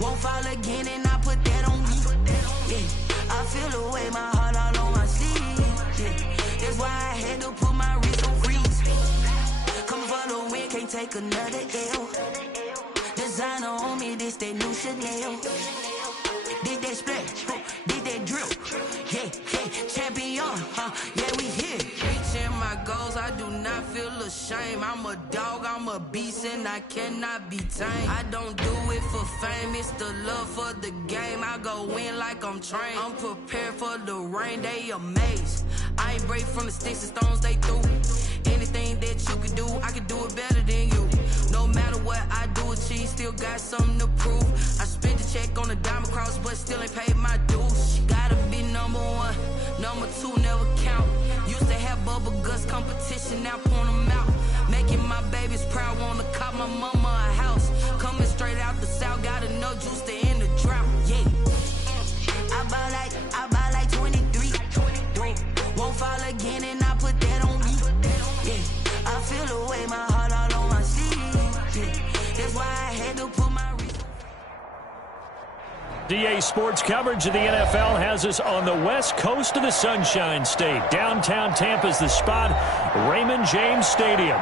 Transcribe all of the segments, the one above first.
Won't fall again and I put that on me. Yeah, I feel the way, my heart all on my sleeve. Yeah, that's why I had to put my wrist on freeze. Coming for the win, can't take another L. Designer on me, this that new Chanel. Did that splash, did that drip. Yeah, champion, yeah, we here. Reaching my goals, I do not feel ashamed. I'm a dog, I'm a beast, and I cannot be tamed. I don't do it for fame, it's the love for the game. I go in like I'm trained. I'm prepared for the rain, they amazed. I ain't break from the sticks and stones they threw. Anything that you can do, I can do it better than you. No matter what I do, achieve, still got something to prove. I spent the check on the diamond cross, but still ain't paid my dues. Gotta be number one, number two never count. Used to have bubble guts competition, now point them out. Making my babies proud, wanna cop my mama a house. Coming straight out the south, got enough juice to end the drought. Yeah, I buy like 23. Won't fall again and I put that on me. Yeah, I feel the way, my heart all on my sleeve. Yeah, that's why I had to put my wrist. DA Sports coverage of the NFL has us on the west coast of the Sunshine State. Downtown Tampa's the spot, Raymond James Stadium.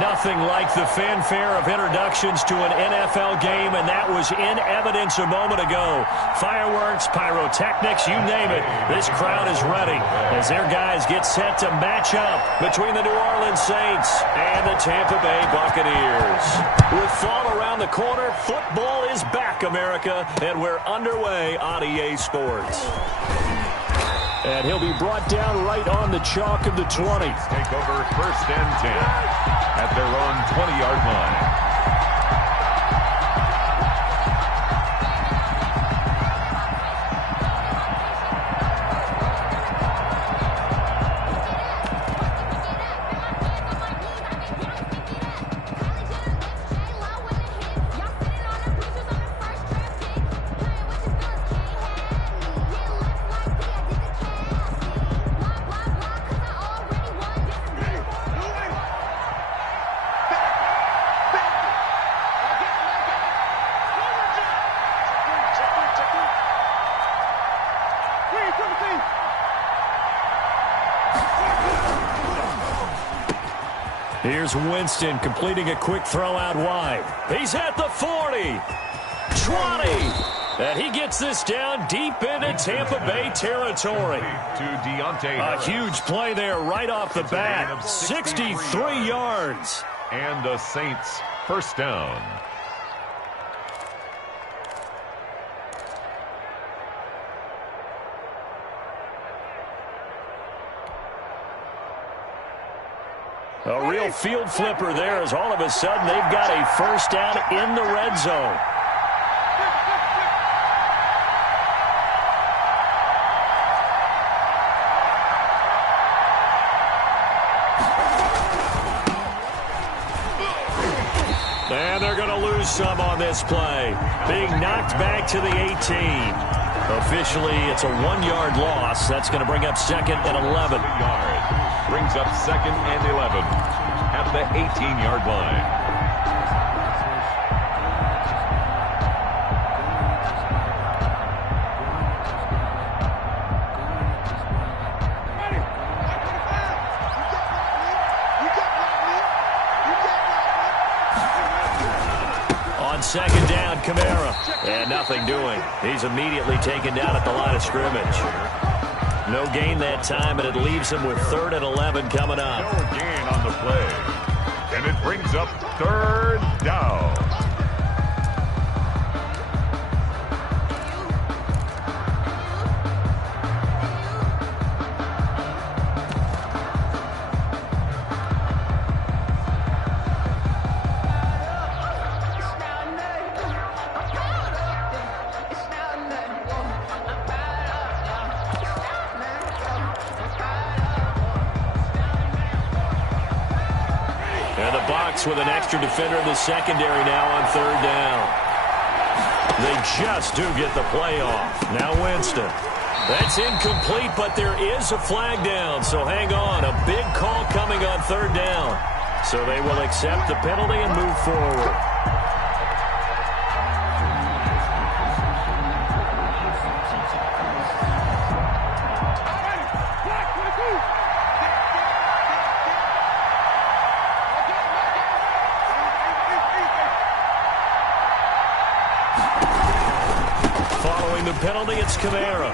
Nothing like the fanfare of introductions to an NFL game, and that was in evidence a moment ago. Fireworks, pyrotechnics, you name it. This crowd is ready as their guys get set to match up between the New Orleans Saints and the Tampa Bay Buccaneers. With fall around the corner, football is back, America, and we're underway on EA Sports. And he'll be brought down right on the chalk of the 20. Take over 1st and 10 at their own 20-yard line. Here's Winston completing a quick throw out wide. He's at the 40, 20, and he gets this down deep into Tampa Bay territory. A huge play there right off the bat, 63 yards. And the Saints first down. A real field flipper there as all of a sudden they've got a first down in the red zone. And they're going to lose some on this play. Being knocked back to the 18. Officially, it's a 1-yard loss. That's going to bring up 2nd and 11. Brings up 2nd and 11 at the 18-yard line. On 2nd down, Kamara. And nothing doing. He's immediately taken down at the line of scrimmage. No gain that time, and it leaves him with 3rd and 11 coming up. No gain on the play. And it brings up 3rd down. With an extra defender in the secondary now on 3rd down. They just do get the play off. Now Winston. That's incomplete, but there is a flag down, so hang on. A big call coming on 3rd down. So they will accept the penalty and move forward. Following the penalty, it's Kamara.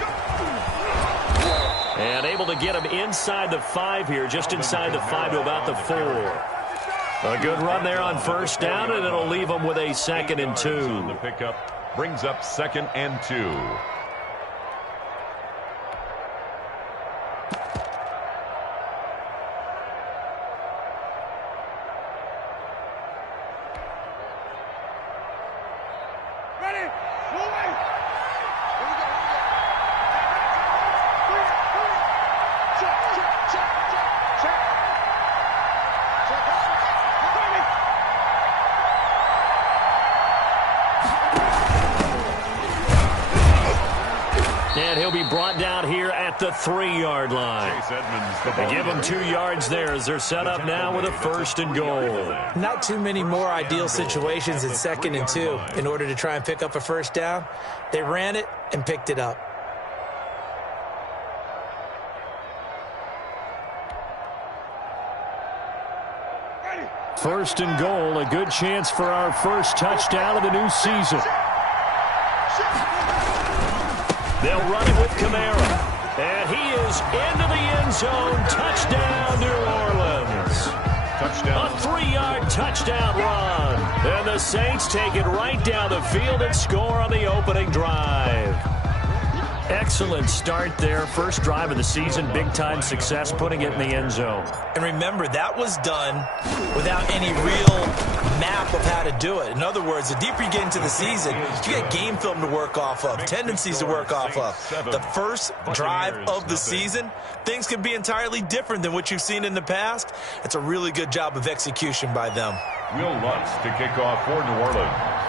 And able to get him inside the 5 here, just inside the 5 to about the 4. A good run there on first down, and it'll leave him with a 2nd and 2. The pickup brings up 2nd and 2. And he'll be brought down here at the 3-yard line. They give him 2 yards there as they're set up now with a 1st and goal. Not too many more ideal situations in 2nd and 2 in order to try and pick up a 1st down. They ran it and picked it up. First and goal, a good chance for our first touchdown of the new season. They'll run it with Kamara. And he is into the end zone. Touchdown, New Orleans. Touchdown. A 3-yard touchdown run. And the Saints take it right down the field and score on the opening drive. Excellent start there. First drive of the season. Big-time success putting it in the end zone. And remember, that was done without any real map of how to do it. In other words, the deeper you get into the season, you get game film to work off of, tendencies to work off of. The first drive of the season, things can be entirely different than what you've seen in the past. It's a really good job of execution by them. Will Lutz to kick off for New Orleans.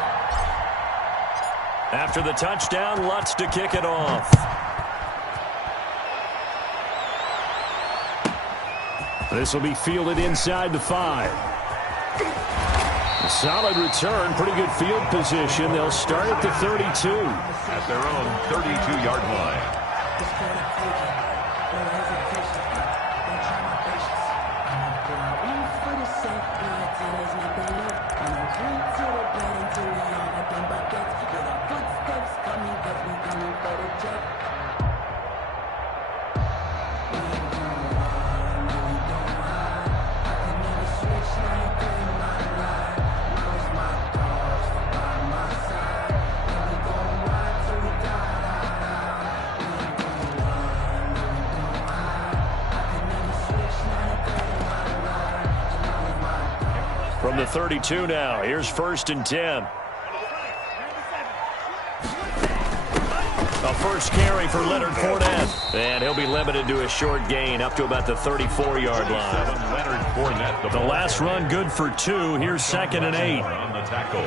After the touchdown, Lutz to kick it off. This will be fielded inside the 5. A solid return, pretty good field position. They'll start at the 32. At their own 32-yard line. From the 32 now, here's 1st and 10. A first carry for Leonard Fournette. And he'll be limited to a short gain up to about the 34-yard line. Leonard Fournette. The last run good for 2. Here's 2nd and 8. On the tackle.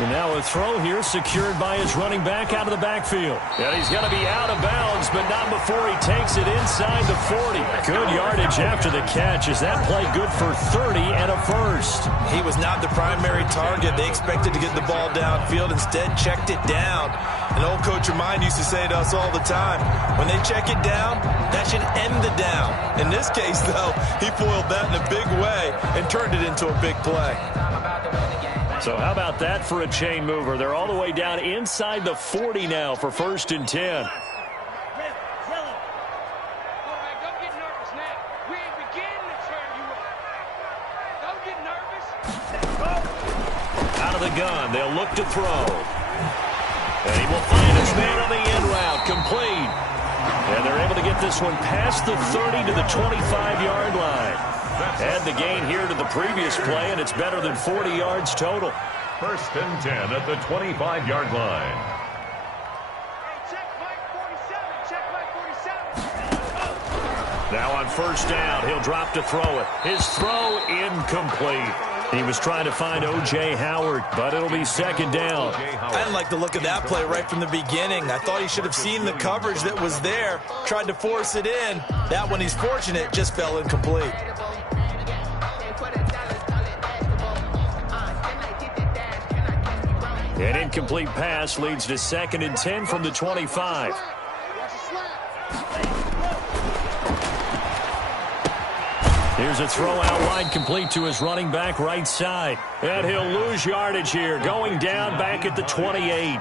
And now a throw here secured by his running back out of the backfield. And he's going to be out of bounds, but not before he takes it inside the 40. Good yardage after the catch. Is that play good for 30 and a first? He was not the primary target. They expected to get the ball downfield. Instead, checked it down. An old coach of mine used to say to us all the time, when they check it down, that should end the down. In this case, though, he foiled that in a big way and turned it into a big play. So how about that for a chain mover? They're all the way down inside the 40 now for 1st and 10. Out of the gun, they'll look to throw. And he will find his man on the end route, complete. And they're able to get this one past the 30 to the 25-yard line. Add the gain here to the previous play, and it's better than 40 yards total. 1st and 10 at the 25-yard line. Now on first down, he'll drop to throw it. His throw incomplete. He was trying to find O.J. Howard, but it'll be 2nd down. I didn't like the look of that play right from the beginning. I thought he should have seen the coverage that was there, tried to force it in. That one, he's fortunate, just fell incomplete. An incomplete pass leads to 2nd and 10 from the 25. Here's a throw out wide, complete to his running back right side. And he'll lose yardage here, going down back at the 28.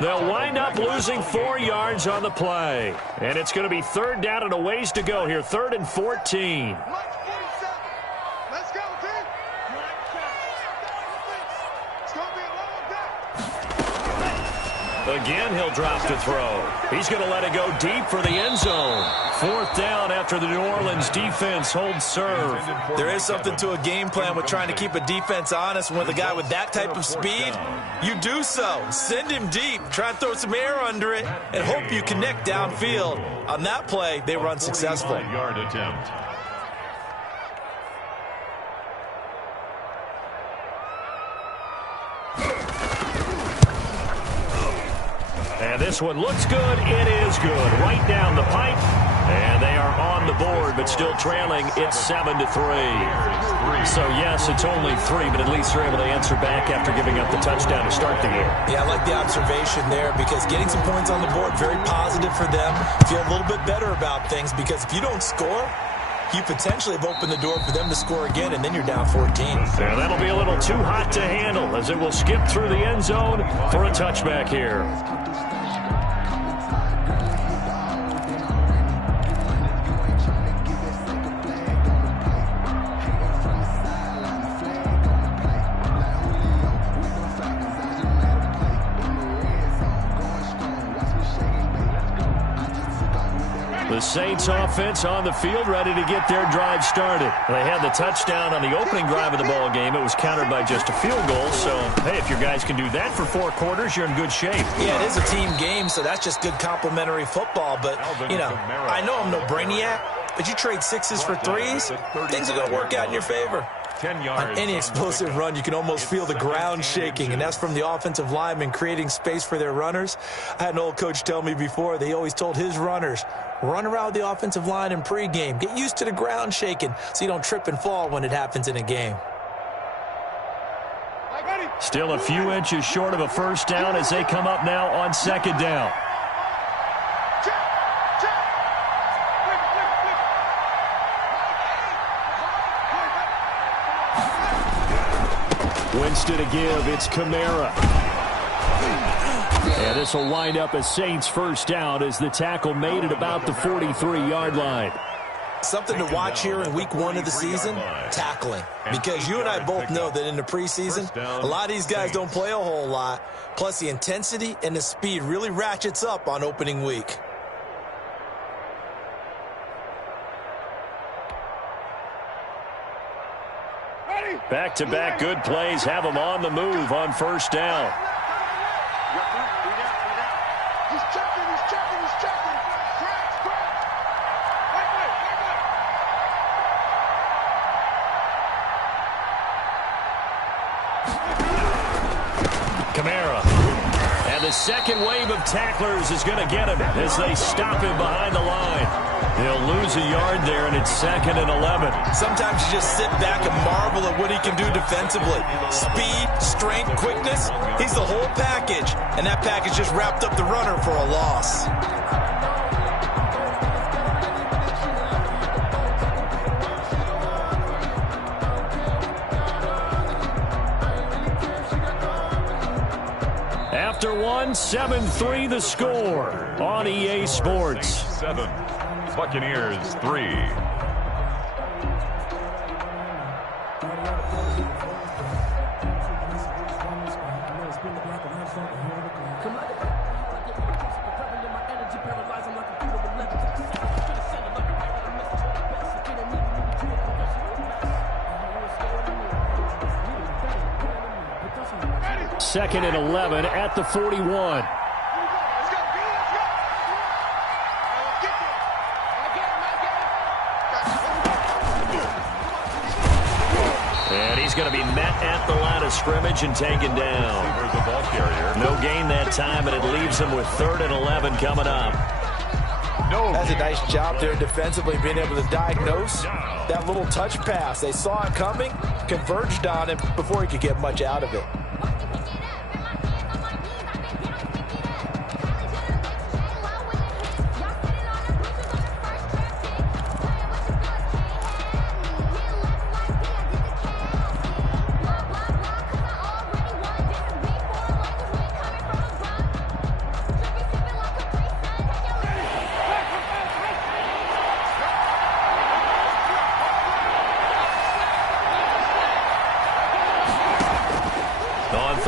They'll wind up losing 4 yards on the play. And it's going to be 3rd down and a ways to go here, 3rd and 14. Let's go, team. It's going to be a long day. Again, he'll drop to throw. He's going to let it go deep for the end zone. 4th down after the New Orleans defense holds serve. There is something to a game plan with trying to keep a defense honest. With a guy with that type of speed, you do so. Send him deep. Try and throw some air under it and hope you connect downfield. On that play, they were unsuccessful. Yard attempt. And this one looks good. It is good. Right down the pipe. And they are on the board, but still trailing. It's 7-3. So, yes, it's only 3, but at least they're able to answer back after giving up the touchdown to start the game. Yeah, I like the observation there because getting some points on the board, very positive for them. Feel a little bit better about things because if you don't score, you potentially have opened the door for them to score again, and then you're down 14. And that'll be a little too hot to handle as it will skip through the end zone for a touchback here. The Saints offense on the field, ready to get their drive started. They had the touchdown on the opening drive of the ball game. It was countered by just a field goal. So, hey, if your guys can do that for 4 quarters, you're in good shape. Yeah, it is a team game, so that's just good complimentary football. But, you know, I know I'm no brainiac, but you trade 6s for 3s, things are going to work out in your favor. 10 yards. On any explosive run, you can almost feel the ground shaking, and that's from the offensive linemen creating space for their runners. I had an old coach tell me before, they always told his runners, run around the offensive line in pregame. Get used to the ground shaking so you don't trip and fall when it happens in a game. Still a few inches short of a first down as they come up now on 2nd down. Winston to give. It's Kamara. And this will wind up a Saints first down as the tackle made at about the 43-yard line. Something to watch here in week 1 of the season, tackling. Because you and I both know that in the preseason, a lot of these guys don't play a whole lot. Plus, the intensity and the speed really ratchets up on opening week. Back-to-back good plays have them on the move on first down. He's checking. Crack. Kamara. And the second wave of tacklers is going to get him as they stop him behind the line. He'll lose a yard there, and it's 2nd and 11. Sometimes you just sit back and marvel at what he can do defensively. Speed, strength, quickness, he's the whole package. And that package just wrapped up the runner for a loss. After 1, 7-3 the score on EA Sports. 7. Buccaneers 3. Second and 11 at the 41. And he's going to be met at the line of scrimmage and taken down. No gain that time, and it leaves him with 3rd and 11 coming up. That's a nice job there defensively, being able to diagnose that little touch pass. They saw it coming, converged on him before he could get much out of it.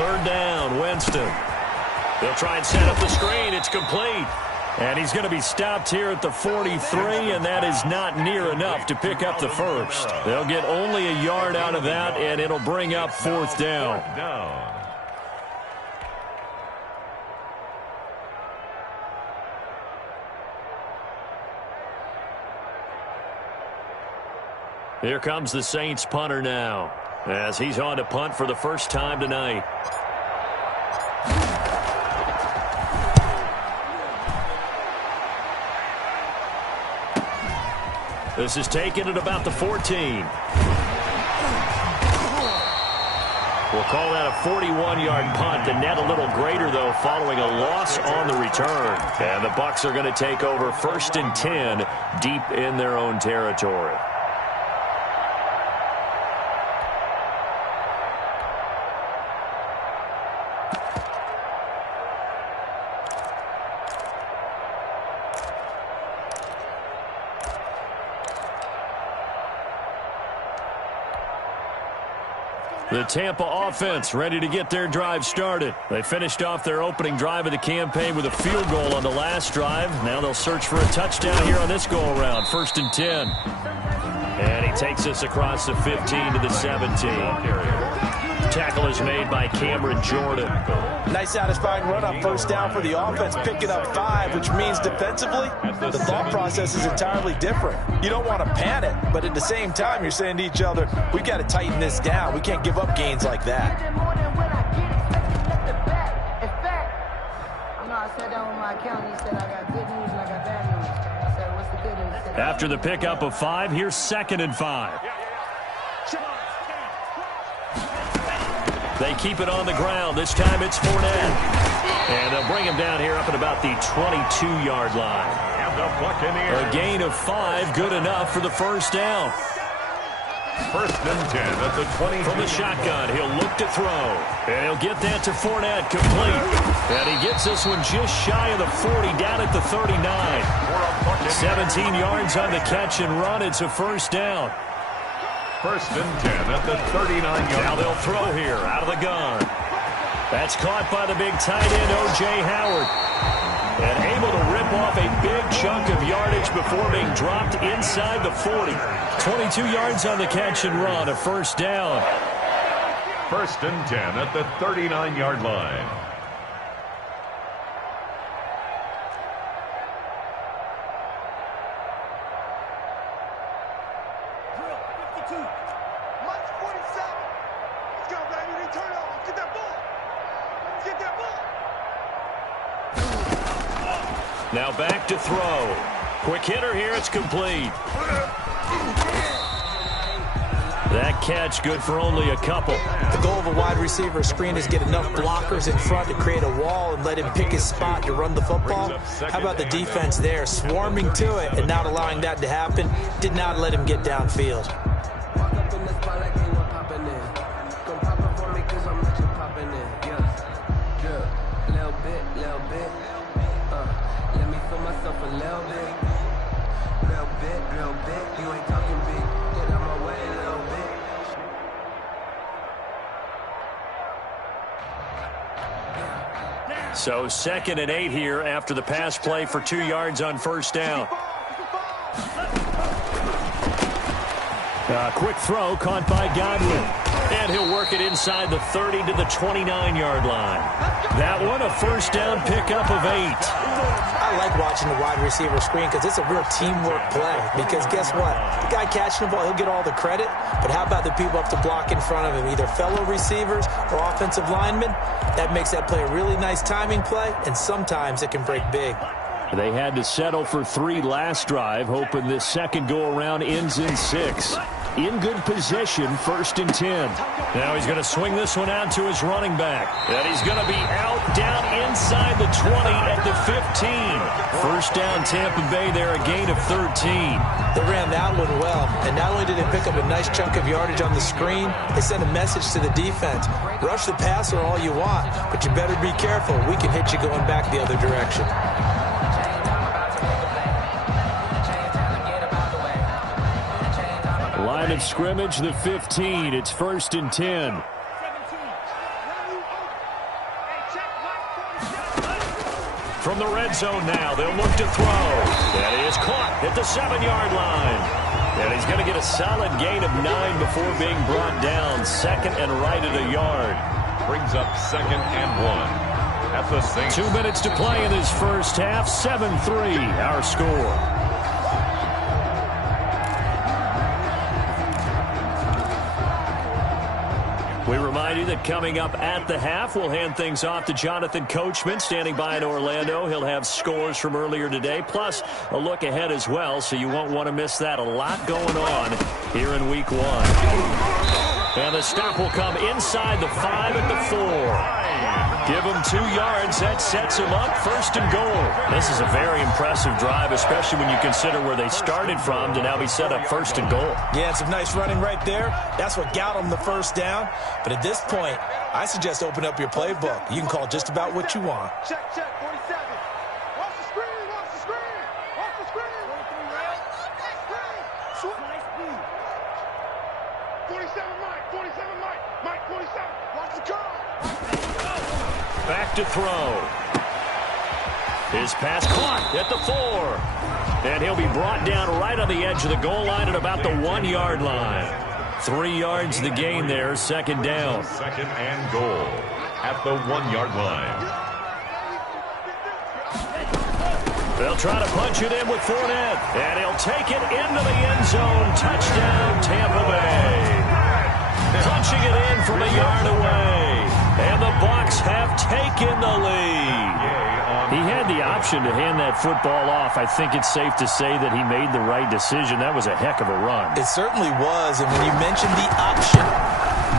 Third down, Winston. They'll try and set up the screen. It's complete. And he's going to be stopped here at the 43, and that is not near enough to pick up the first. They'll get only a yard out of that, and it'll bring up fourth down. Here comes the Saints punter now, as he's on to punt for the first time tonight. This is taken at about the 14. We'll call that a 41-yard punt. The net a little greater, though, following a loss on the return. And the Bucs are going to take over 1st and 10 deep in their own territory. The Tampa offense ready to get their drive started. They finished off their opening drive of the campaign with a field goal on the last drive. Now they'll search for a touchdown here on this go-around. 1st and 10. And he takes us across the 15 to the 17. Tackle is made by Cameron Jordan. Nice satisfying run on first down for the offense, picking up 5, which means defensively, the thought process is entirely different. You don't want to panic, but at the same time, you're saying to each other, we got to tighten this down. We can't give up gains like that. After the pickup of 5, here's 2nd and 5. They keep it on the ground. This time it's Fournette. And they'll bring him down here up at about the 22-yard line. A gain of 5, good enough for the first down. 1st and 10 at the 20. From the shotgun, he'll look to throw. And he'll get that to Fournette, complete. And he gets this one just shy of the 40, down at the 39. 17 yards on the catch and run. It's a first down. 1st and 10 at the 39-yard line. Now they'll throw here out of the gun. That's caught by the big tight end, O.J. Howard. And able to rip off a big chunk of yardage before being dropped inside the 40. 22 yards on the catch and run, a first down. 1st and 10 at the 39-yard line. Now back to throw. Quick hitter here, it's complete. That catch good for only a couple. The goal of a wide receiver screen is get enough blockers in front to create a wall and let him pick his spot to run the football. How about the defense there, swarming to it and not allowing that to happen? Did not let him get downfield. So 2nd and 8 here after the pass play for 2 yards on first down. Quick throw caught by Godwin. And he'll work it inside the 30 to the 29-yard line. That one a first down pickup of 8. I like watching the wide receiver screen because it's a real teamwork play. Because guess what? The guy catching the ball, he'll get all the credit. But how about the people up to block in front of him, either fellow receivers or offensive linemen? That makes that play a really nice timing play, and sometimes it can break big. They had to settle for 3 last drive, hoping this second go-around ends in 6. In good position, 1st and 10. Now he's going to swing this one out to his running back. And he's going to be out down inside the 20 at the 15. First down Tampa Bay there, a gain of 13. They ran that one well, and not only did they pick up a nice chunk of yardage on the screen, they sent a message to the defense. Rush the passer all you want, but you better be careful. We can hit you going back the other direction. Line of scrimmage, the 15. It's 1st and 10. from the red zone now. They'll look to throw. That is caught at the 7-yard line. And he's going to get a solid gain of 9 before being brought down. Second and right at a yard. Brings up 2nd and 1 at the Saints. 2 minutes to play in this first half. 7-3 our score. We remind you that coming up at the half, we'll hand things off to Jonathan Coachman, standing by in Orlando. He'll have scores from earlier today, plus a look ahead as well, so you won't want to miss that. A lot going on here in Week 1. And the stop will come inside the 5 at the 4. Give him 2 yards. That sets him up 1st and goal. This is a very impressive drive, especially when you consider where they started from to now be set up 1st and goal. Yeah, some nice running right there. That's what got them the first down. But at this point, I suggest open up your playbook. You can call just about what you want. Check, 47. Watch the screen, watch the screen. Watch the screen. 47, Mike. 47, Mike. Mike, 47. Watch the car. Back to throw. His pass caught at the 4. And he'll be brought down right on the edge of the goal line at about the 1-yard line. 3 yards the gain there, 2nd down. 2nd and goal at the 1-yard line. They'll try to punch it in with Fournette. And he'll take it into the end zone. Touchdown, Tampa Bay. Punching it in from a yard away. And the Bucs have taken the lead. He had the option to hand that football off. I think it's safe to say that he made the right decision. That was a heck of a run. It certainly was. And when you mentioned the option,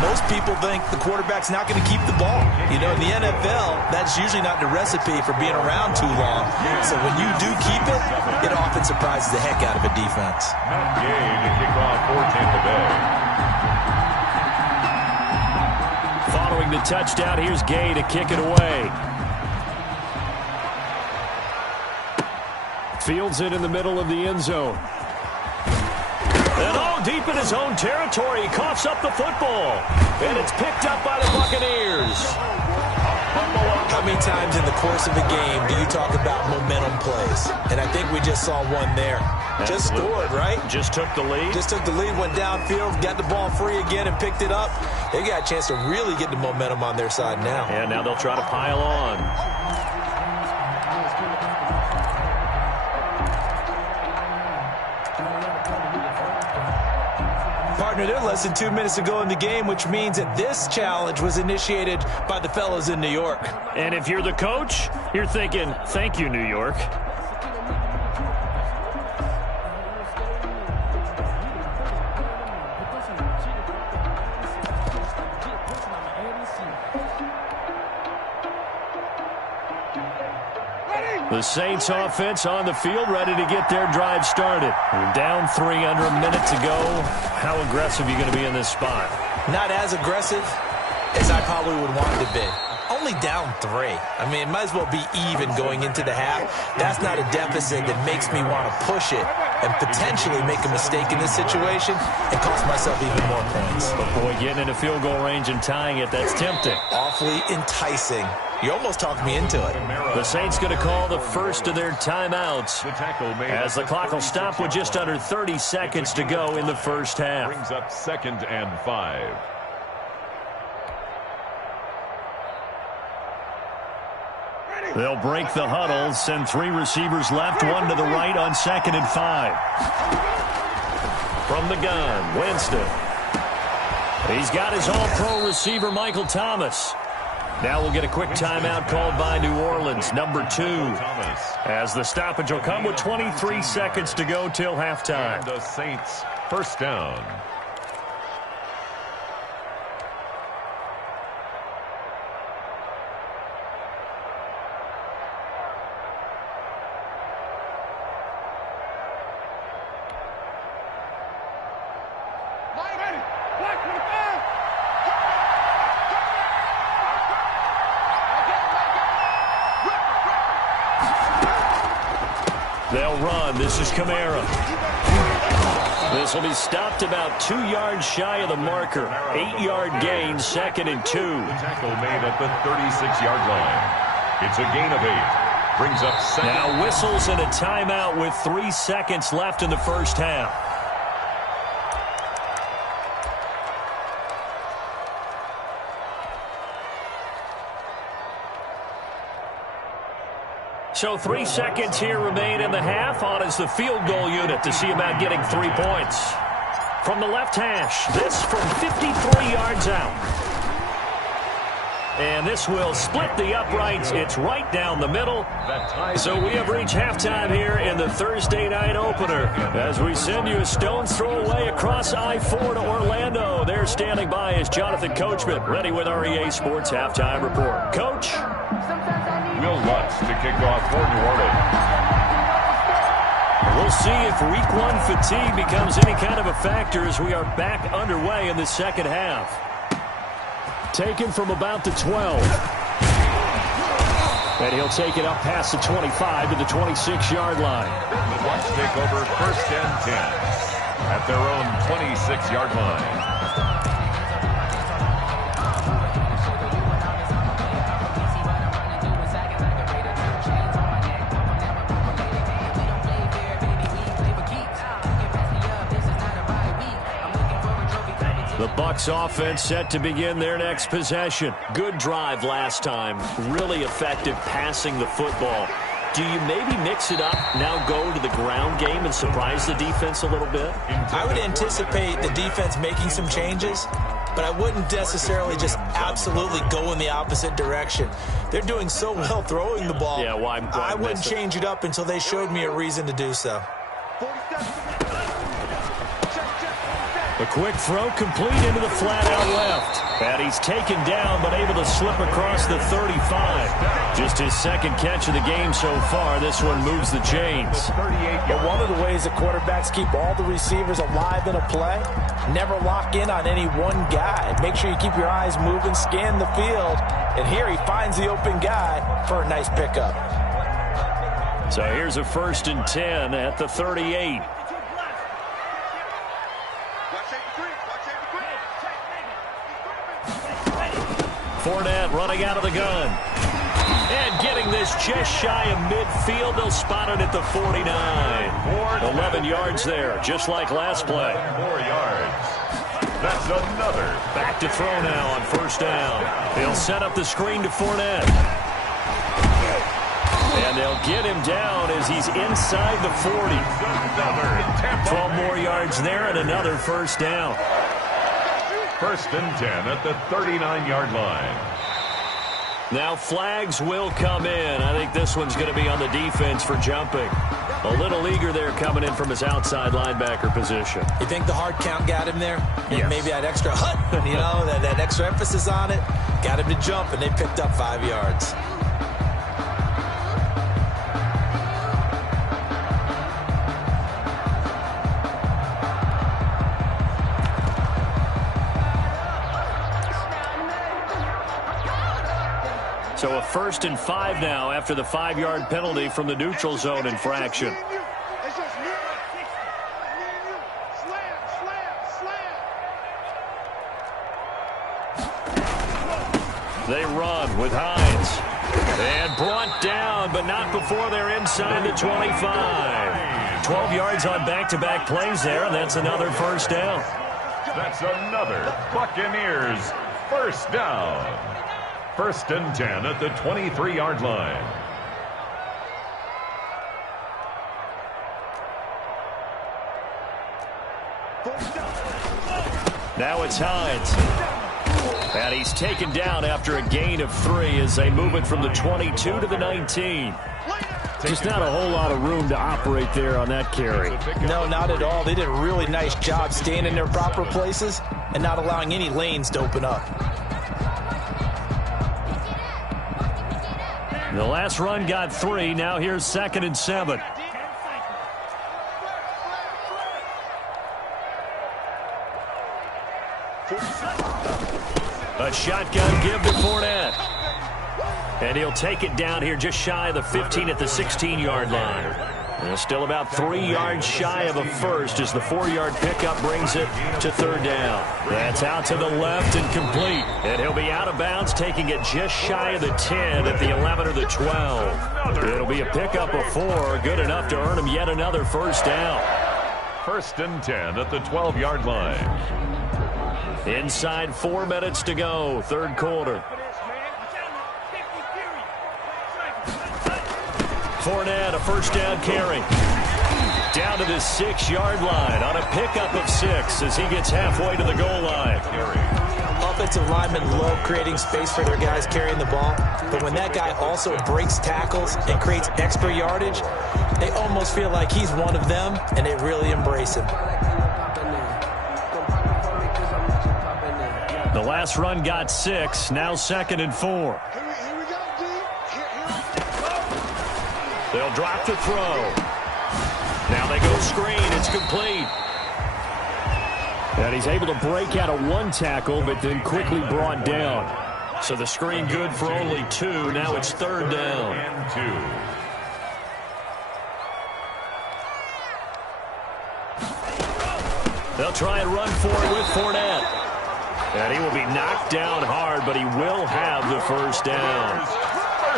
most people think the quarterback's not going to keep the ball. You know, in the NFL, that's usually not the recipe for being around too long. So when you do keep it, it often surprises the heck out of a defense. Matt Gay to kick off for Tampa Bay. Following the touchdown, here's Gay to kick it away. Fields it in the middle of the end zone. And all deep in his own territory, he coughs up the football. And it's picked up by the Buccaneers. How many times in the course of a game do you talk about momentum plays? And I think we just saw one there. Just scored, right? Just took the lead. Just took the lead, went downfield, got the ball free again and picked it up. They got a chance to really get the momentum on their side now. And now they'll try to pile on. Partner, they're less than 2 minutes to go in the game, which means that this challenge was initiated by the fellas in New York. And if you're the coach, you're thinking, thank you, New York. The Saints offense on the field, ready to get their drive started. We're down 3 under a minute to go. How aggressive are you going to be in this spot? Not as aggressive as I probably would want to be. Only down 3. I mean, it might as well be even going into the half. That's not a deficit that makes me want to push it and potentially make a mistake in this situation and cost myself even more points. But boy, getting into field goal range and tying it, that's tempting. Awfully enticing. You almost talked me into it. The Saints going to call the first of their timeouts as the clock will stop with just under 30 seconds to go in the first half. Brings up 2nd and 5. They'll break the huddle, send 3 receivers left, 1 to the right on 2nd and 5. From the gun, Winston. He's got his all-pro receiver, Michael Thomas. Now we'll get a quick timeout called by New Orleans, number 2. As the stoppage will come with 23 seconds to go till halftime. And the Saints, first down. They'll run. This is Kamara. This will be stopped about 2 yards shy of the marker. 8-yard gain, 2nd and 2. The tackle made at the 36-yard line. It's a gain of 8. Brings up second. Now whistles and a timeout with 3 seconds left in the first half. So 3 seconds here remain in the half. On is the field goal unit to see about getting 3 points. From the left hash, this from 53 yards out. And this will split the uprights. It's right down the middle. So we have reached halftime here in the Thursday night opener. As we send you a stone's throw away across I-4 to Orlando. There standing by is Jonathan Coachman, ready with our EA Sports Halftime Report. Coach? Will Lutz to kick off for New Orleans. We'll see if Week 1 fatigue becomes any kind of a factor as we are back underway in the second half. Taken from about the 12. And he'll take it up past the 25 to the 26-yard line. The Bucs take over 1st and 10 at their own 26-yard line. The Bucs offense set to begin their next possession. Good drive last time. Really effective passing the football. Do you maybe mix it up, now go to the ground game and surprise the defense a little bit? I would anticipate the defense making some changes, but I wouldn't necessarily just absolutely go in the opposite direction. They're doing so well throwing the ball. Yeah, why I wouldn't change it up until they showed me a reason to do so. The quick throw complete into the flat out left. And he's taken down but able to slip across the 35. Just his second catch of the game so far. This one moves the chains. But one of the ways that quarterbacks keep all the receivers alive in a play, never lock in on any one guy. Make sure you keep your eyes moving, scan the field. And here he finds the open guy for a nice pickup. So here's a 1st and 10 at the 38. Fournette running out of the gun. And getting this just shy of midfield. They'll spot it at the 49. 11 yards there, just like last play. 4 yards. That's another. Back to throw now on 1st down. He'll set up the screen to Fournette. And they'll get him down as he's inside the 40. 12 more yards there and another 1st down. 1st and 10 at the 39-yard line. Now flags will come in. I think this one's going to be on the defense for jumping. A little eager there coming in from his outside linebacker position. You think the hard count got him there? Yes. Maybe that extra that extra emphasis on it. Got him to jump, and they picked up 5 yards. So a 1st and 5 now after the 5-yard penalty from the neutral zone infraction. They run with Hines. And brought down, but not before they're inside the 25. 12 yards on back-to-back plays there, and that's another 1st down. That's another Buccaneers 1st down. 1st and 10 at the 23-yard line. Now it's Hines. And he's taken down after a gain of 3 as they move it from the 22 to the 19. Just not a whole lot of room to operate there on that carry. No, not at all. They did a really nice job staying in their proper places and not allowing any lanes to open up. The last run got 3. Now here's 2nd and 7. A shotgun give to Fournette. And he'll take it down here just shy of the 15 at the 16-yard line. And still about 3 yards shy of a first as the 4-yard pickup brings it to third down. That's out to the left and complete. And he'll be out of bounds, taking it just shy of the 10 at the 11 or the 12. It'll be a pickup of 4, good enough to earn him yet another first down. 1st and 10 at the 12-yard line. Inside 4 minutes to go, third quarter. Fournette, a first down carry. Down to the 6-yard line on a pickup of 6 as he gets halfway to the goal line. Offensive linemen love creating space for their guys carrying the ball, but when that guy also breaks tackles and creates extra yardage, they almost feel like he's one of them, and they really embrace him. The last run got 6, now 2nd and 4. They'll drop to throw. Now they go screen. It's complete. And he's able to break out of 1 tackle, but then quickly brought down. So the screen good for only 2. Now it's 3rd down. And 2. They'll try and run for it with Fournette. And he will be knocked down hard, but he will have the first down.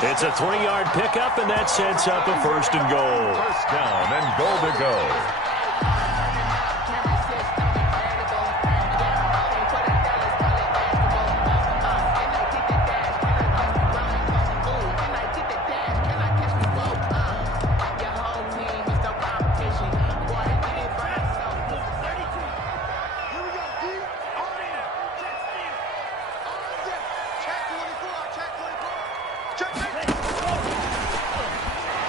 It's a 3-yard pickup, and that sets up a 1st and goal. First down and goal to go.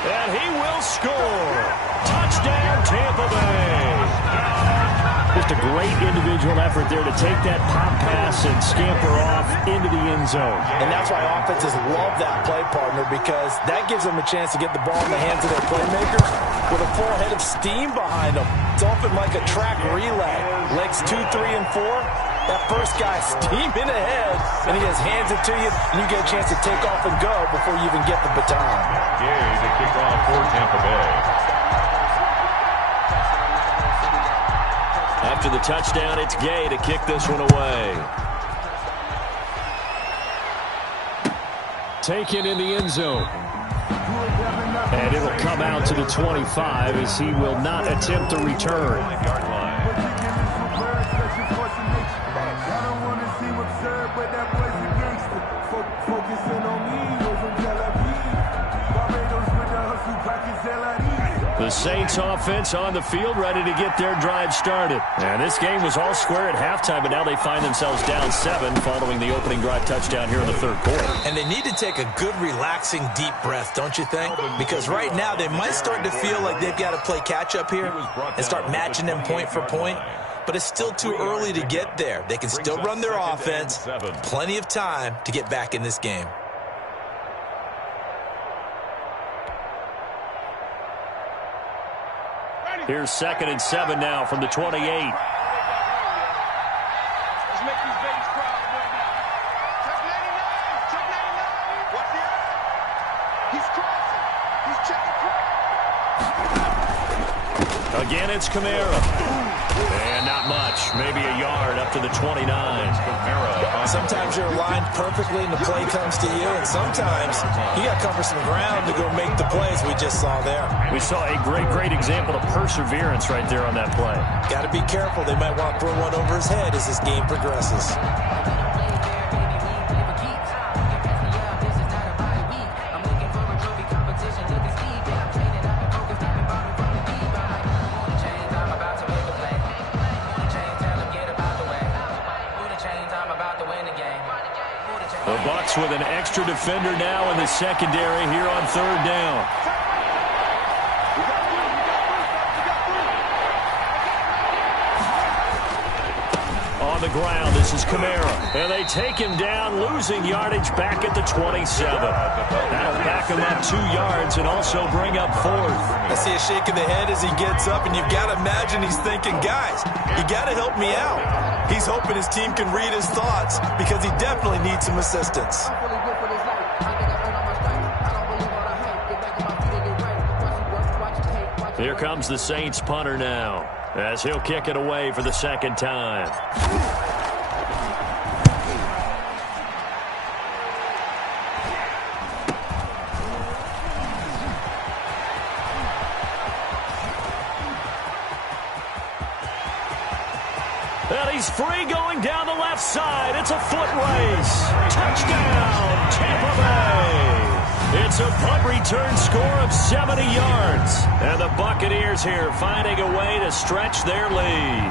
And he will score. Touchdown, Tampa Bay. Just a great individual effort there to take that pop pass and scamper off into the end zone. And that's why offenses love that play, partner, because that gives them a chance to get the ball in the hands of their playmakers with a full head of steam behind them. It's often like a track relay. Legs 2, 3, and 4. That first guy steaming ahead, and he just hands it to you, and you get a chance to take off and go before you even get the baton. Gay to kick off for Tampa Bay. After the touchdown, it's Gay to kick this one away. Taken in the end zone. And it'll come out to the 25 as he will not attempt to return. The Saints offense on the field, ready to get their drive started. And this game was all square at halftime, but now they find themselves down 7 following the opening drive touchdown here in the third quarter. And they need to take a good, relaxing, deep breath, don't you think? Because right now they might start to feel like they've got to play catch-up here and start matching them point for point. But it's still too early to get there. They can still run their offense. Plenty of time to get back in this game. Here's 2nd and 7 now from the 28. Let's make these babies proud right now. Check 99. Check 99. What's the other? He's crossing. He's checking cross. Again, it's Kamara. And not much. Maybe a yard up to the 29. Sometimes you're aligned perfectly and the play comes to you, and sometimes you got to cover some ground to go make the plays we just saw there. We saw a great example of perseverance right there on that play. Got to be careful. They might want to throw one over his head as this game progresses. The Bucs with an extra defender now in the secondary here on 3rd down. On the ground, this is Kamara. And they take him down, losing yardage back at the 27. That'll back him up 2 yards and also bring up 4th. I see a shake of the head as he gets up, and you've got to imagine he's thinking, guys, you got to help me out. He's hoping his team can read his thoughts because he definitely needs some assistance. Here comes the Saints punter now, as he'll kick it away for the second time. And he's free going down the left side. It's a foot race. Touchdown, Tampa Bay. It's a punt return score of 70 yards. And the Buccaneers here finding a way to stretch their lead.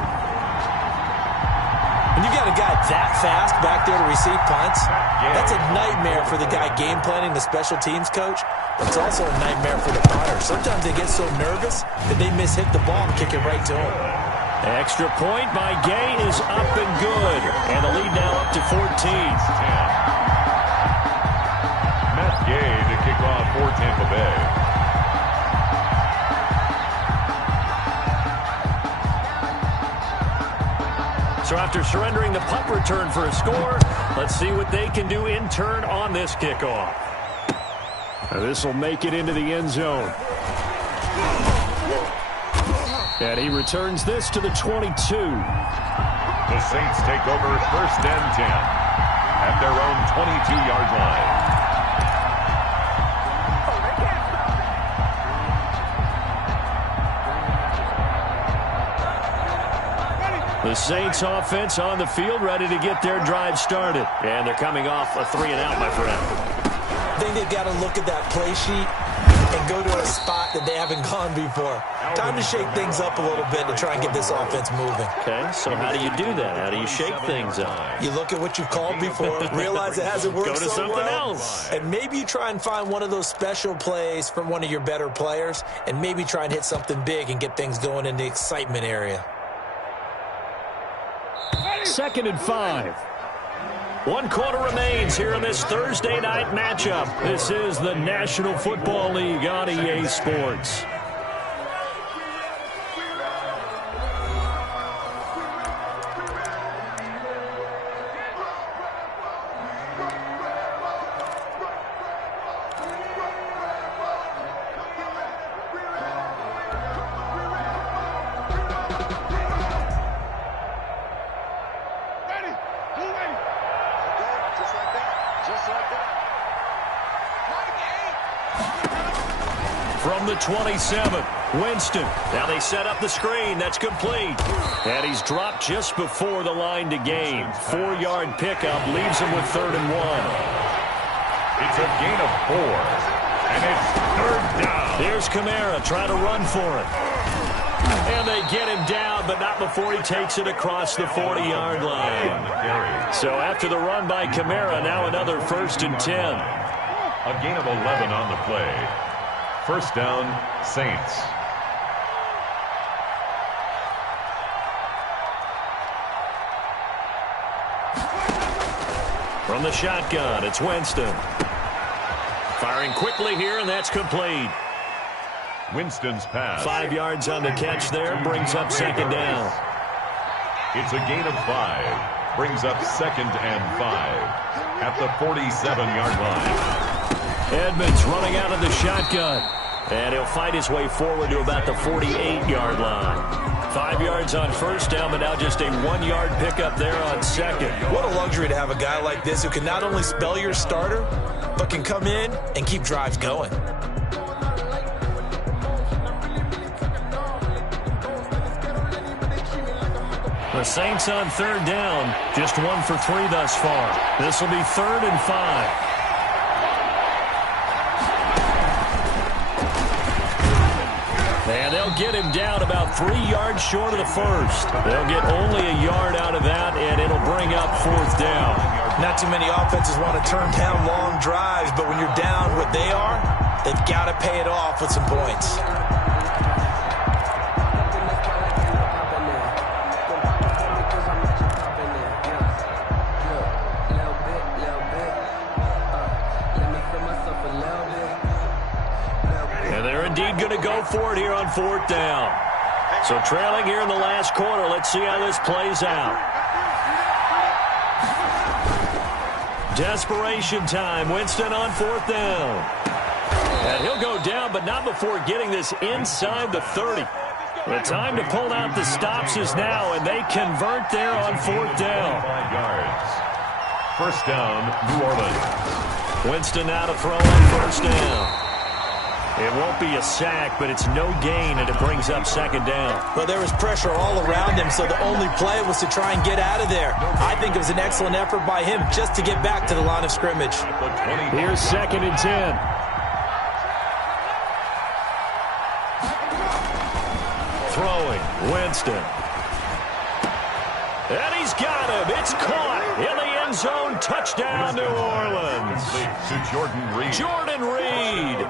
When you got a guy that fast back there to receive punts, that's a nightmare for the guy game planning, the special teams coach. But it's also a nightmare for the punter. Sometimes they get so nervous that they mishit the ball and kick it right to him. Extra point by Gay is up and good. And the lead now up to 14. Gay to kick off for Tampa Bay. So after surrendering the punt return for a score, let's see what they can do in turn on this kickoff. This will make it into the end zone. And he returns this to the 22. The Saints take over 1st and 10 at their own 22-yard line. The Saints offense on the field, ready to get their drive started. And they're coming off a 3-and-out, my friend. I think they've got to look at that play sheet and go to a spot that they haven't gone before. Time to shake things up a little bit to try and get this offense moving. Okay, so how do you do that? How do you shake things up? You look at what you've called before, realize it hasn't worked Go to so something well, else. and maybe you try and find one of those special plays from one of your better players, and maybe try and hit something big and get things going in the excitement area. 2nd and 5. 1 quarter remains here in this Thursday night matchup. This is the National Football League on EA Sports. From the 27, Winston. Now they set up the screen. That's complete. And he's dropped just before the line to gain. 4-yard pickup leaves him with 3rd and 1. It's a gain of 4. And it's 3rd down. Here's Kamara trying to run for it. And they get him down, but not before he takes it across the 40-yard line. So after the run by Kamara, now another 1st and 10. A gain of 11 on the play. 1st down, Saints. From the shotgun, it's Winston. Firing quickly here, and that's complete. Winston's pass. 5 yards on the catch there, brings up 2nd down. It's a gain of 5. Brings up 2nd and 5 at the 47-yard line. Edmonds running out of the shotgun. And he'll fight his way forward to about the 48-yard line. 5 yards on 1st down, but now just a 1-yard pickup there on 2nd. What a luxury to have a guy like this who can not only spell your starter, but can come in and keep drives going. The Saints on 3rd down, just 1 for 3 thus far. This will be 3rd and 5. And they'll get him down about 3 yards short of the 1st. They'll get only a yard out of that, and it'll bring up 4th down. Not too many offenses want to turn down long drives, but when you're down what they are, they've got to pay it off with some points. Going to go for it here on 4th down. So trailing here in the last quarter. Let's see how this plays out. Desperation time. Winston on 4th down. And he'll go down, but not before getting this inside the 30. The time to pull out the stops is now, and they convert there on 4th down. 5 yards. First down, New Orleans. Winston now to throw on 1st down. It won't be a sack, but it's no gain, and it brings up 2nd down. Well, there was pressure all around him, so the only play was to try and get out of there. I think it was an excellent effort by him just to get back to the line of scrimmage. Here's 2nd and 10. Throwing, Winston. And he's got him. It's caught in the end zone. Touchdown, New Orleans. To Jordan Reed. Jordan Reed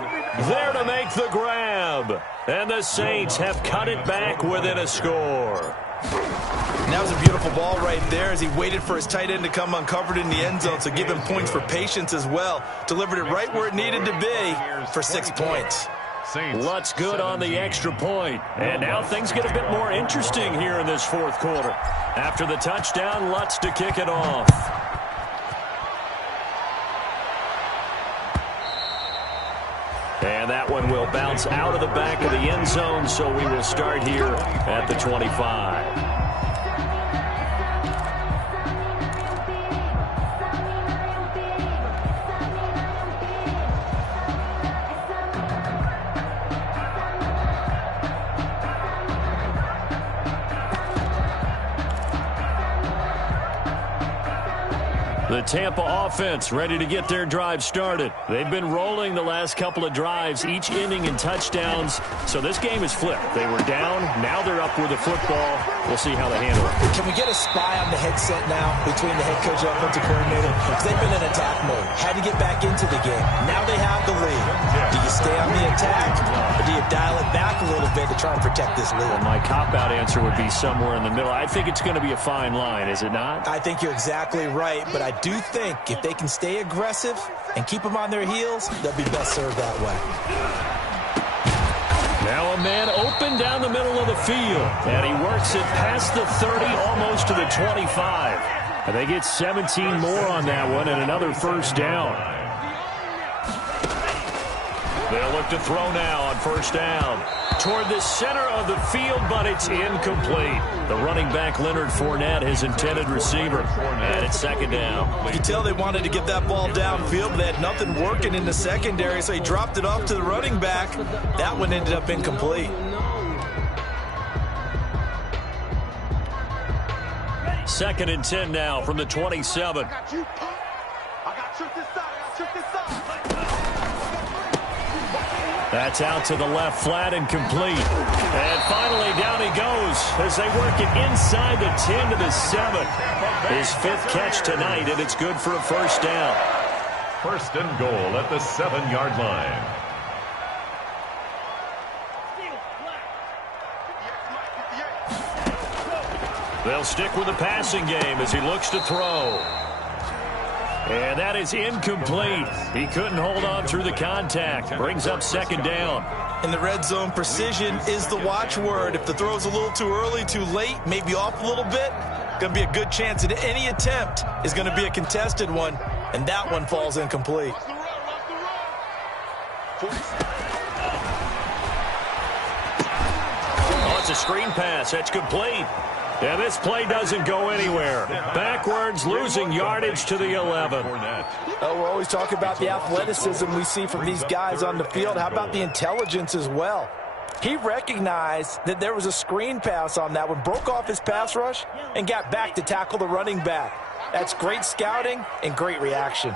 there to make the grab. And the Saints have cut it back within a score. And that was a beautiful ball right there as he waited for his tight end to come uncovered in the end zone, so give him points for patience as well. Delivered it right where it needed to be for 6 points. Lutz good on the extra point. And now things get a bit more interesting here in this 4th quarter. After the touchdown, Lutz to kick it off. And that one will bounce out of the back of the end zone, so we will start here at the 25. The Tampa offense ready to get their drive started. They've been rolling the last couple of drives, each ending in touchdowns. So this game is flipped. They were down. Now they're up with the football. We'll see how they handle it. Can we get a spy on the headset now between the head coach and offensive coordinator? Because they've been in attack mode. Had to get back into the game. Now they have the lead. Do you stay on the attack, or do you dial it back a little bit to try and protect this lead? Well, my cop-out answer would be somewhere in the middle. I think it's going to be a fine line, is it not? I think you're exactly right, but I do think if they can stay aggressive and keep them on their heels, they'll be best served that way. Now a man open down the middle of the field, and he works it past the 30, almost to the 25. And they get 17 more on that one and another 1st down. They'll look to throw now on 1st down. Toward the center of the field, but it's incomplete. The running back, Leonard Fournette, his intended receiver. And it's 2nd down. You can tell they wanted to get that ball downfield, but they had nothing working in the secondary, so he dropped it off to the running back. That one ended up incomplete. 2nd and 10 now from the 27. I got tripped this side. That's out to the left, flat and complete. And finally down he goes as they work it inside the 10 to the 7. His 5th catch tonight, and it's good for a 1st down. 1st and goal at the 7-yard line. They'll stick with the passing game as he looks to throw. And that is incomplete. He couldn't hold on through the contact. Brings up 2nd down. In the red zone, precision is the watchword. If the throw's a little too early, too late, maybe off a little bit, going to be a good chance that any attempt is going to be a contested one, and that one falls incomplete. Oh, it's a screen pass. That's complete. And this play doesn't go anywhere. Backwards, losing yardage to the 11. We're always talking about the athleticism we see from these guys on the field. How about the intelligence as well? He recognized that there was a screen pass on that one, broke off his pass rush, and got back to tackle the running back. That's great scouting and great reaction.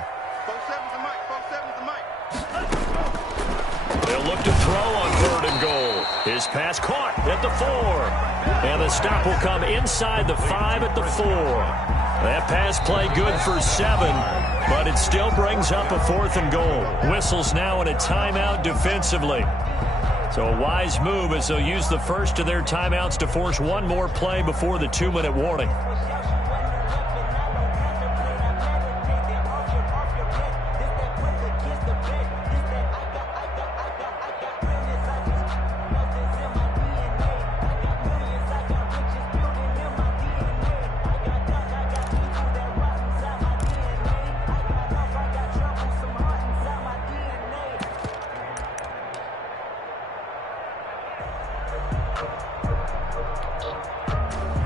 They'll look to throw on 3rd and goal. His pass caught at the 4. And the stop will come inside the 5 at the 4. That pass play good for 7, but it still brings up a 4th and goal. Whistles now in a timeout defensively. So a wise move as they'll use the first of their timeouts to force one more play before the 2-minute warning.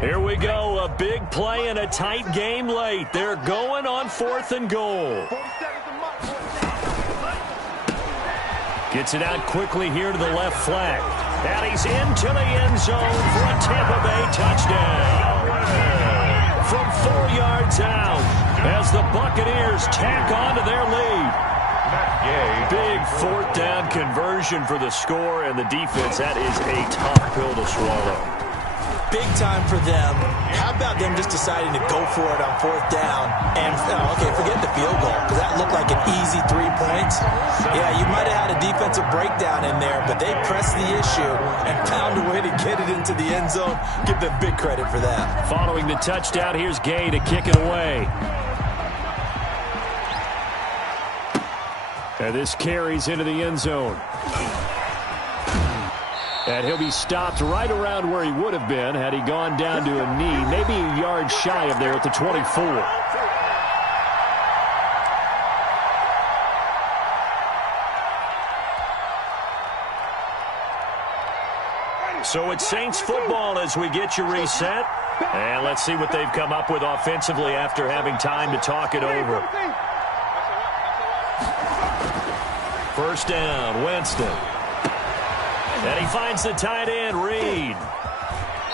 Here we go, a big play and a tight game late. They're going on 4th and goal. Gets it out quickly here to the left flank. And he's into the end zone for a Tampa Bay touchdown. From 4 yards out as the Buccaneers tack on to their lead. Big 4th down conversion for the score, and the defense, that is a tough pill to swallow. Big time for them. How about them just deciding to go for it on 4th down? And, okay, forget the field goal, because that looked like an easy 3 points. Yeah, you might have had a defensive breakdown in there, but they pressed the issue and found a way to get it into the end zone. Give them big credit for that. Following the touchdown, here's Gay to kick it away. And this carries into the end zone. And he'll be stopped right around where he would have been had he gone down to a knee, maybe a yard shy of there at the 24. So it's Saints football as we get you reset. And let's see what they've come up with offensively after having time to talk it over. First down, Winston. And he finds the tight end, Reed.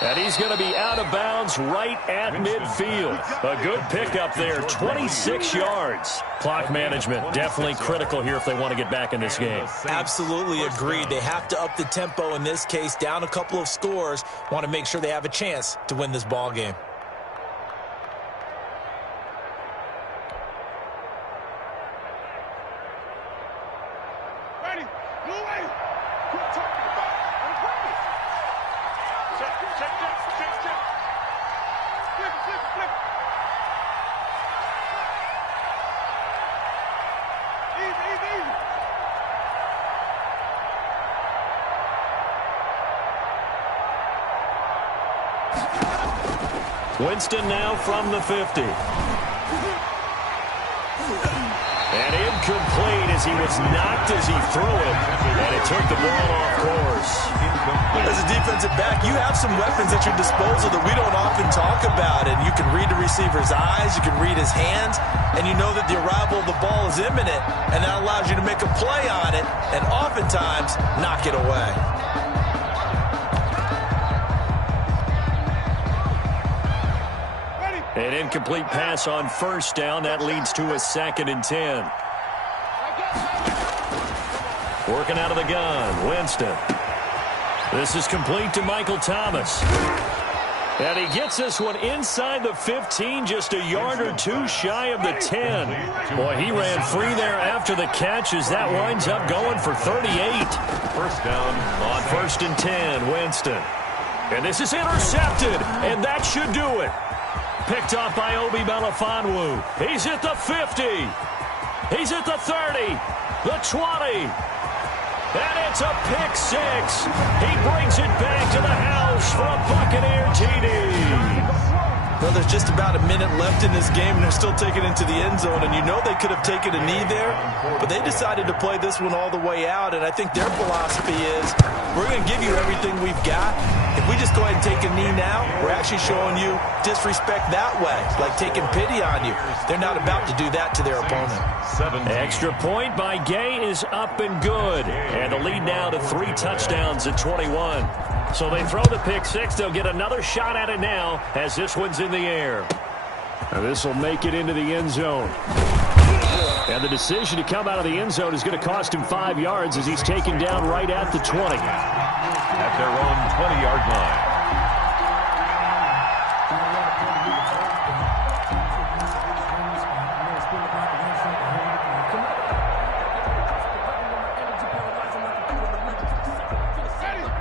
And he's going to be out of bounds right at midfield. A good pickup there, 26 yards. Clock management definitely critical here if they want to get back in this game. Absolutely agreed. They have to up the tempo in this case, down a couple of scores. Want to make sure they have a chance to win this ball game. Winston now from the 50. And incomplete as he was knocked as he threw it. And it took the ball off course. As a defensive back, you have some weapons at your disposal that we don't often talk about. And you can read the receiver's eyes, you can read his hands, and you know that the arrival of the ball is imminent. And that allows you to make a play on it and oftentimes knock it away. An incomplete pass on first down. That leads to a 2nd and 10. Working out of the gun, Winston. This is complete to Michael Thomas. And he gets this one inside the 15, just a yard or two shy of the 10. Boy, he ran free there after the catch as that winds up going for 38. First down on 1st and 10, Winston. And this is intercepted, and that should do it. Picked off by Obi Melifonwu. He's at the 50. He's at the 30. The 20. And it's a pick 6. He brings it back to the house for a Buccaneer TD. Well, there's just about a minute left in this game, and they're still taking it into the end zone. And you know they could have taken a knee there, but they decided to play this one all the way out. And I think their philosophy is, we're going to give you everything we've got. If we just go ahead and take a knee now, we're actually showing you disrespect that way, like taking pity on you. They're not about to do that to their opponent. Extra point by Gay is up and good. And the lead now to 3 touchdowns at 21. So they throw the pick 6. They'll get another shot at it now as this one's in the air. Now this will make it into the end zone. And the decision to come out of the end zone is going to cost him 5 yards as he's taken down right at the 20. At their own 20-yard line.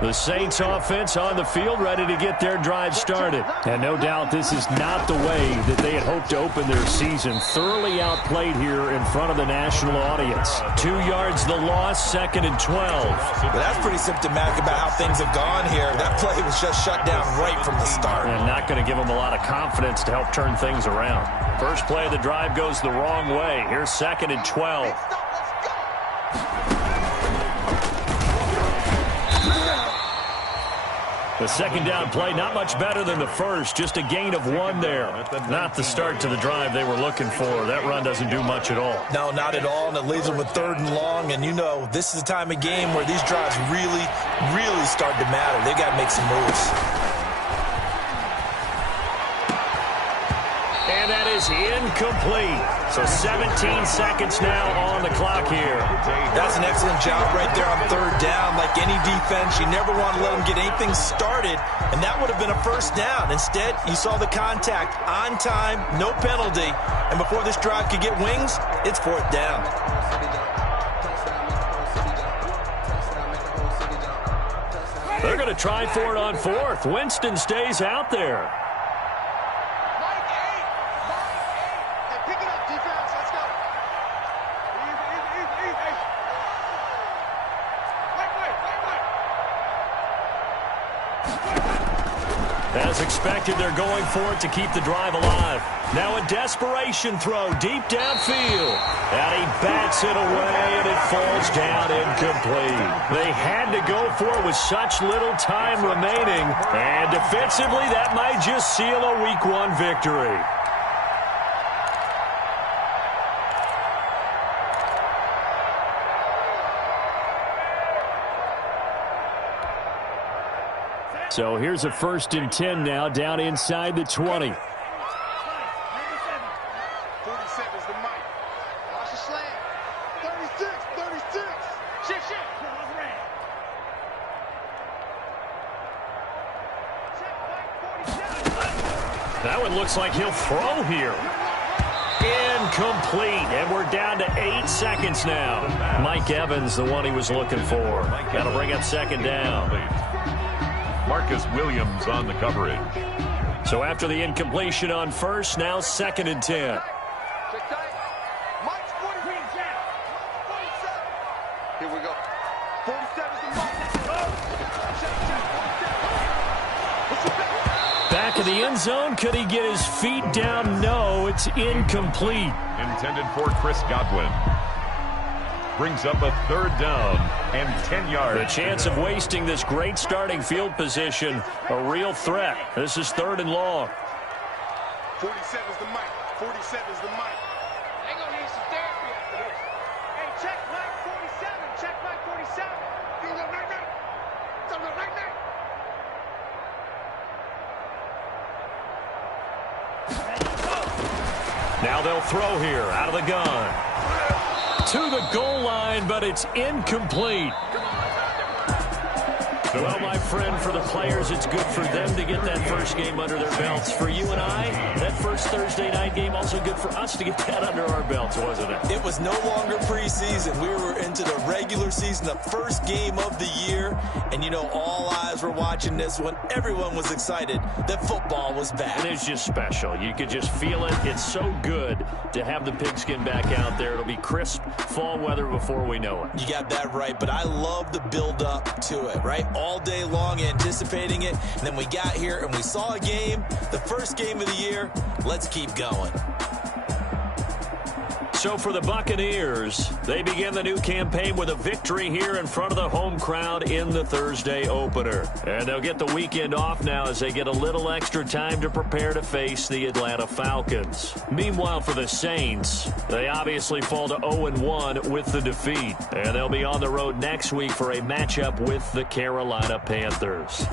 The Saints offense on the field, ready to get their drive started. And no doubt this is not the way that they had hoped to open their season. Thoroughly outplayed here in front of the national audience. 2 yards the loss, 2nd and 12. Well, that's pretty symptomatic about how things have gone here. That play was just shut down right from the start. And not going to give them a lot of confidence to help turn things around. First play of the drive goes the wrong way. Here's 2nd and 12. The second down play, not much better than the first, just a gain of 1 there. Not the start to the drive they were looking for. That run doesn't do much at all. No, not at all, and it leaves them with 3rd and long, and you know this is the time of game where these drives really, really start to matter. They got to make some moves. And that is incomplete. So 17 seconds now on the clock here. That's an excellent job right there on 3rd down. Like any defense, you never want to let them get anything started, and that would have been a 1st down. Instead, you saw the contact on time, no penalty, and before this drive could get wings, it's 4th down. They're going to try for it on 4th. Winston stays out there. As expected, they're going for it to keep the drive alive. Now a desperation throw deep downfield. And he bats it away, and it falls down incomplete. They had to go for it with such little time remaining. And defensively, that might just seal a Week 1 victory. So here's a 1st and 10 now, down inside the 20. 47 is the mic. Watch the slant. 36, 36. Shit. That one looks like he'll throw here. Incomplete, and we're down to 8 seconds now. Mike Evans, the one he was looking for. Got to bring up 2nd down. Marcus Williams on the coverage. So after the incompletion on 1st, now 2nd and 10. Check tight. Mike's 43. 47. Here we go. 47 is the mic. Back in the end zone, could he get his feet down? No, it's incomplete. Intended for Chris Godwin. Brings up a 3rd down and 10 yards. The chance of wasting this great starting field position, a real threat. This is 3rd and long. 47 is the mic. 47 is the mic. They're going to need some therapy after this. Hey, check Mike 47. Check Mike 47. You go right now. Go right now. Now they'll throw here out of the gun. To the goal line, but it's incomplete. Well, my friend, for the players, it's good for them to get that first game under their belts. For you and I, that first Thursday night game, also good for us to get that under our belts, wasn't it? It was no longer preseason. We were into the regular season, the first game of the year. And, you know, all eyes were watching this one. Everyone was excited that football was back. And it's just special. You could just feel it. It's so good to have the pigskin back out there. It'll be crisp fall weather before we know it. You got that right, but I love the build-up to it, right? All day long anticipating it, and then we got here and we saw a game, the first game of the year. Let's keep going. So for the Buccaneers, they begin the new campaign with a victory here in front of the home crowd in the Thursday opener. And they'll get the weekend off now as they get a little extra time to prepare to face the Atlanta Falcons. Meanwhile, for the Saints, they obviously fall to 0-1 with the defeat. And they'll be on the road next week for a matchup with the Carolina Panthers.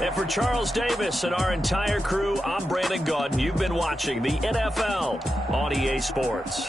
And for Charles Davis and our entire crew, I'm Brandon Gaudin. You've been watching the NFL on EA Sports.